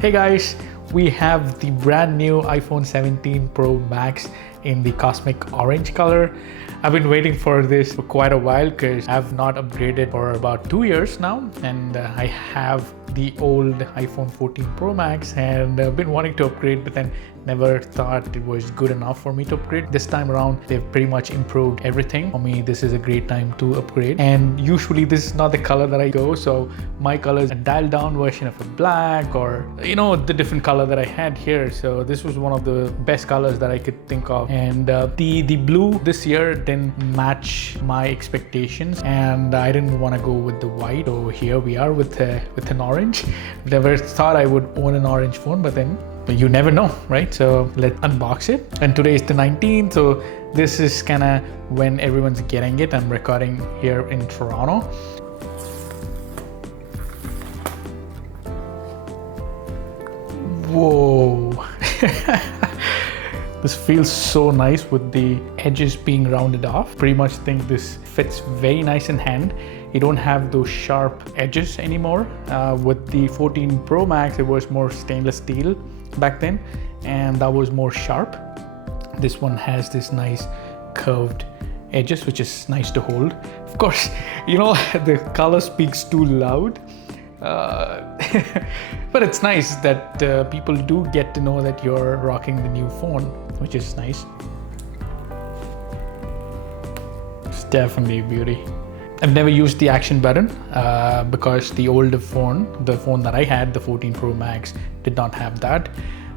Hey guys, we have the brand new iPhone 17 Pro Max in the cosmic orange color. I've been waiting for this for quite a while because I've not upgraded for about 2 years now, and I have the old iPhone 14 Pro Max and I've been wanting to upgrade, but then never thought it was good enough for me to upgrade. This time around, they've pretty much improved everything. For me, this is a great time to upgrade. And usually this is not the color that I go. So my color is a dialed down version of a black, or the different color that I had here. So this was one of the best colors that I could think of. And the blue this year didn't match my expectations, and I didn't want to go with the white. So here we are with an orange. Never thought I would own an orange phone, but then you never know, right? So let's unbox it. And today is the 19th, so this is kind of when everyone's getting it. I'm recording here in Toronto. Whoa. This feels so nice with the edges being rounded off. Pretty much think this fits very nice in hand. You don't have those sharp edges anymore. With the 14 Pro Max, it was more stainless steel back then, and that was more sharp. This one has this nice curved edges, which is nice to hold. Of course, the color speaks too loud. But it's nice that people do get to know that you're rocking the new phone, which is nice. It's definitely a beauty. I've never used the action button because the older phone, the phone that I had, the 14 Pro Max, did not have that.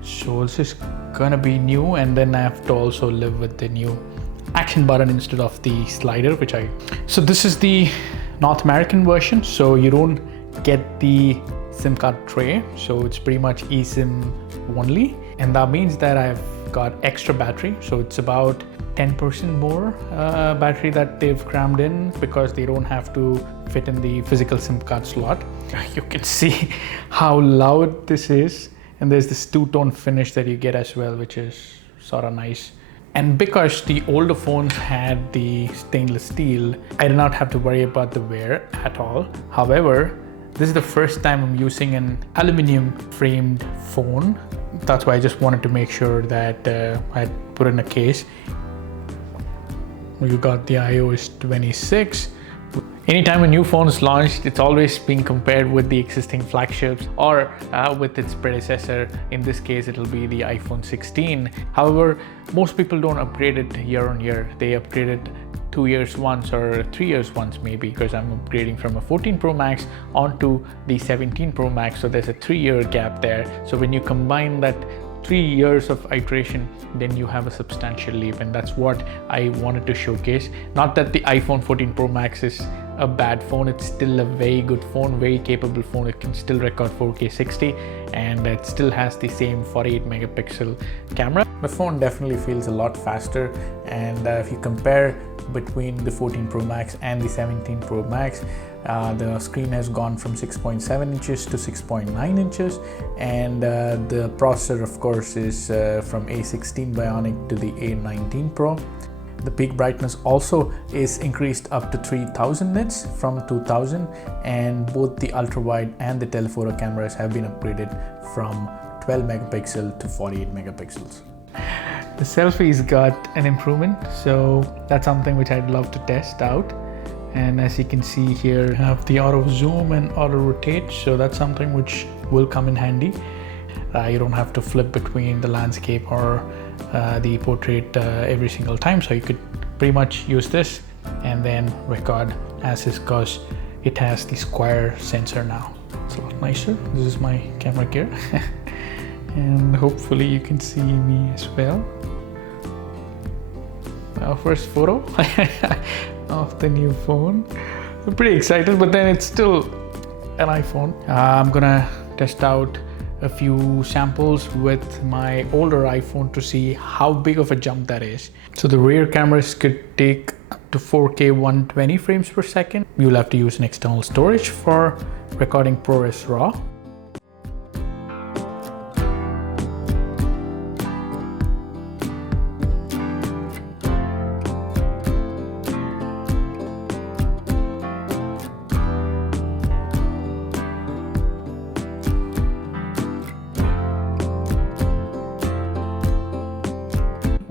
So this is gonna be new, and then I have to also live with the new action button instead of the slider, So this is the North American version, so you don't get the SIM card tray, so it's pretty much eSIM only, and that means that I've got extra battery, so it's about 10% more battery that they've crammed in because they don't have to fit in the physical SIM card slot. You can see how loud this is, and there's this two-tone finish that you get as well, which is sort of nice. And because the older phones had the stainless steel, I did not have to worry about the wear at all. However, this is the first time I'm using an aluminum framed phone. That's why I just wanted to make sure that I put in a case. You got the iOS 26. Anytime a new phone is launched, it's always being compared with the existing flagships or with its predecessor. In this case, it'll be the iPhone 16. However, most people don't upgrade it year on year. They upgrade it 2 years once or 3 years once maybe, because I'm upgrading from a 14 Pro Max onto the 17 Pro Max. So there's a 3-year gap there. So when you combine that 3 years of iteration, then you have a substantial leap, and that's what I wanted to showcase. Not that the iPhone 14 Pro Max is a bad phone, it's still a very good phone, very capable phone. It can still record 4K 60, and it still has the same 48 megapixel camera. The phone definitely feels a lot faster, and if you compare between the 14 Pro Max and the 17 Pro Max, the screen has gone from 6.7 inches to 6.9 inches, and the processor, of course, is from A16 Bionic to the A19 Pro. The peak brightness also is increased up to 3000 nits from 2000, and both the ultra wide and the telephoto cameras have been upgraded from 12 megapixel to 48 megapixels. The selfies got an improvement, so that's something which I'd love to test out. And as you can see here, I have the auto zoom and auto rotate, so that's something which will come in handy. You don't have to flip between the landscape or the portrait every single time, so you could pretty much use this and then record as is, because it has the square sensor now. It's a lot nicer. This is my camera gear. And hopefully you can see me as well. Our first photo of the new phone. I'm pretty excited, but then it's still an iPhone. I'm gonna test out a few samples with my older iPhone to see how big of a jump that is. So the rear cameras could take up to 4K 120 frames per second. You'll have to use an external storage for recording ProRes RAW.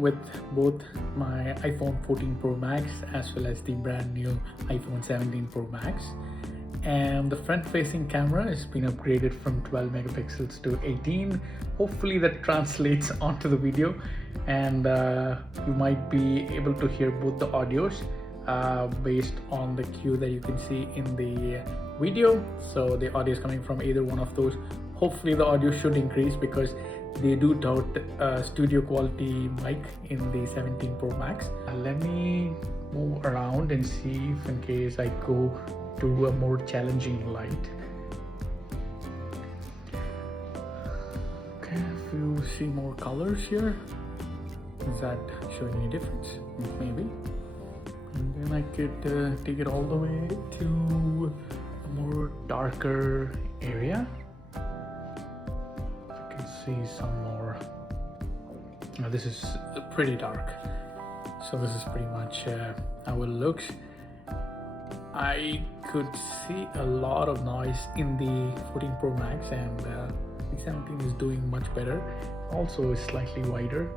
with both my iPhone 14 Pro Max as well as the brand new iPhone 17 Pro Max. And the front-facing camera has been upgraded from 12 megapixels to 18. Hopefully that translates onto the video, and you might be able to hear both the audios based on the cue that you can see in the video. So the audio is coming from either one of those. Hopefully the audio should increase because they do tout studio quality mic in the 17 Pro Max. Let me move around and see if in case I go to a more challenging light. Okay, if you see more colors here, is that showing any difference? Maybe. And then I could take it all the way to a more darker area. You can see some more. Now this is pretty dark, so this is pretty much how it looks. I could see a lot of noise in the 14 Pro Max, and the 17 is doing much better. Also is slightly wider.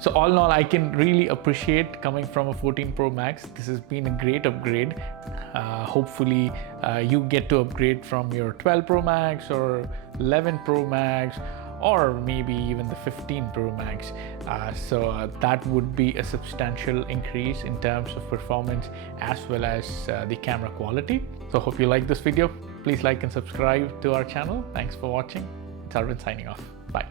So all in all, I can really appreciate coming from a 14 Pro Max. This has been a great upgrade. Hopefully you get to upgrade from your 12 Pro Max or 11 Pro Max, or maybe even the 15 Pro Max. So that would be a substantial increase in terms of performance as well as the camera quality. So hope you like this video. Please like and subscribe to our channel. Thanks for watching. It's Arvind signing off. Bye.